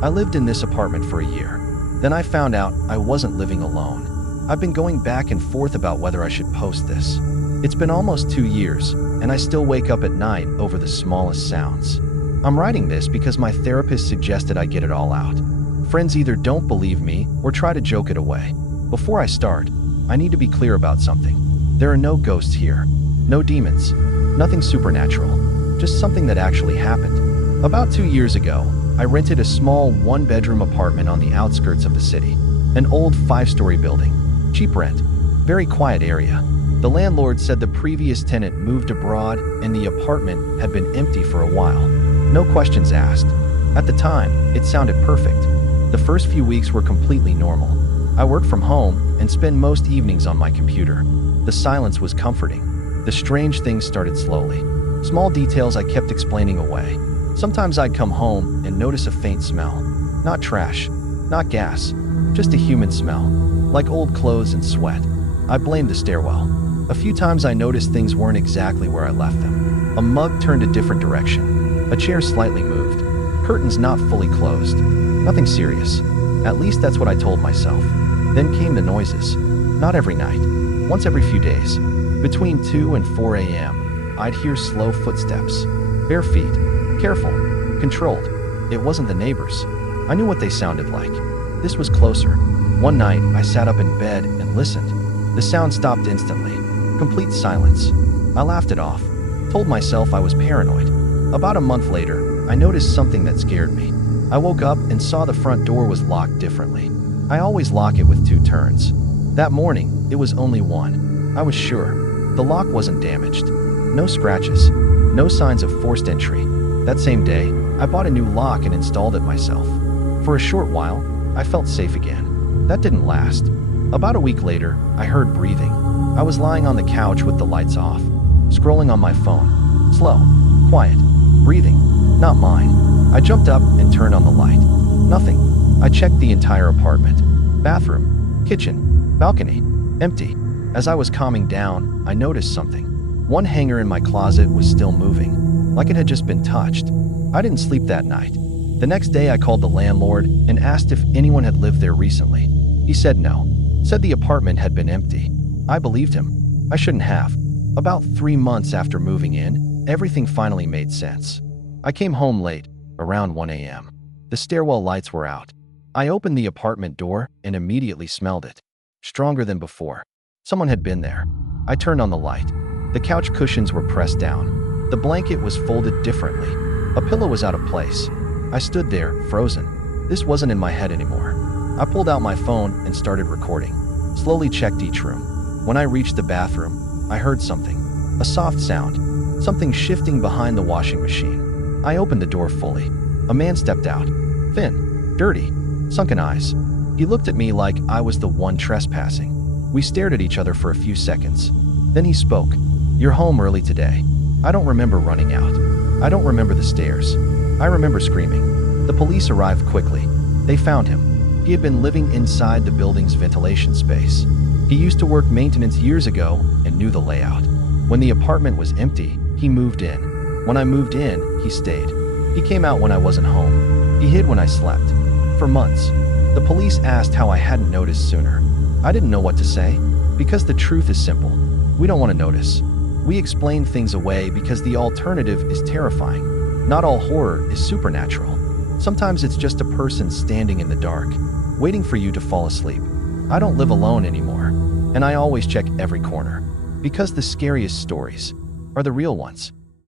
I lived in this apartment for a year. Then I found out I wasn't living alone. I've been going back and forth about whether I should post this. It's been almost 2 years, and I still wake up at night over the smallest sounds. I'm writing this because my therapist suggested I get it all out. Friends either don't believe me or try to joke it away. Before I start, I need to be clear about something. There are no ghosts here, no demons, nothing supernatural, just something that actually happened. About 2 years ago, I rented a small one-bedroom apartment on the outskirts of the city. An old 5-story building. Cheap rent. Very quiet area. The landlord said the previous tenant moved abroad and the apartment had been empty for a while. No questions asked. At the time, it sounded perfect. The first few weeks were completely normal. I worked from home and spent most evenings on my computer. The silence was comforting. The strange things started slowly. Small details I kept explaining away. Sometimes I'd come home and notice a faint smell. Not trash, not gas, just a human smell, like old clothes and sweat. I blamed the stairwell. A few times I noticed things weren't exactly where I left them. A mug turned a different direction. A chair slightly moved. Curtains not fully closed. Nothing serious. At least that's what I told myself. Then came the noises. Not every night. Once every few days. Between 2 and 4 a.m., I'd hear slow footsteps. Bare feet. Careful. Controlled. It wasn't the neighbors. I knew what they sounded like. This was closer. One night, I sat up in bed and listened. The sound stopped instantly. Complete silence. I laughed it off. Told myself I was paranoid. About a month later, I noticed something that scared me. I woke up and saw the front door was locked differently. I always lock it with 2 turns. That morning, it was only 1. I was sure. The lock wasn't damaged. No scratches. No signs of forced entry. That same day, I bought a new lock and installed it myself. For a short while, I felt safe again. That didn't last. About a week later, I heard breathing. I was lying on the couch with the lights off, scrolling on my phone. Slow, quiet, breathing, not mine. I jumped up and turned on the light. Nothing. I checked the entire apartment. Bathroom, kitchen, balcony, empty. As I was calming down, I noticed something. One hanger in my closet was still moving, like it had just been touched. I didn't sleep that night. The next day I called the landlord and asked if anyone had lived there recently. He said no. Said the apartment had been empty. I believed him. I shouldn't have. About 3 months after moving in, everything finally made sense. I came home late, around 1 a.m. The stairwell lights were out. I opened the apartment door and immediately smelled it. Stronger than before. Someone had been there. I turned on the light. The couch cushions were pressed down. The blanket was folded differently. A pillow was out of place. I stood there, frozen. This wasn't in my head anymore. I pulled out my phone and started recording. Slowly checked each room. When I reached the bathroom, I heard something. A soft sound. Something shifting behind the washing machine. I opened the door fully. A man stepped out. Thin. Dirty. Sunken eyes. He looked at me like I was the one trespassing. We stared at each other for a few seconds. Then he spoke. "You're home early today." I don't remember running out. I don't remember the stairs. I remember screaming. The police arrived quickly. They found him. He had been living inside the building's ventilation space. He used to work maintenance years ago and knew the layout. When the apartment was empty, he moved in. When I moved in, he stayed. He came out when I wasn't home. He hid when I slept. For months. The police asked how I hadn't noticed sooner. I didn't know what to say. Because the truth is simple. We don't want to notice. We explain things away because the alternative is terrifying. Not all horror is supernatural. Sometimes it's just a person standing in the dark, waiting for you to fall asleep. I don't live alone anymore, and I always check every corner. Because the scariest stories are the real ones.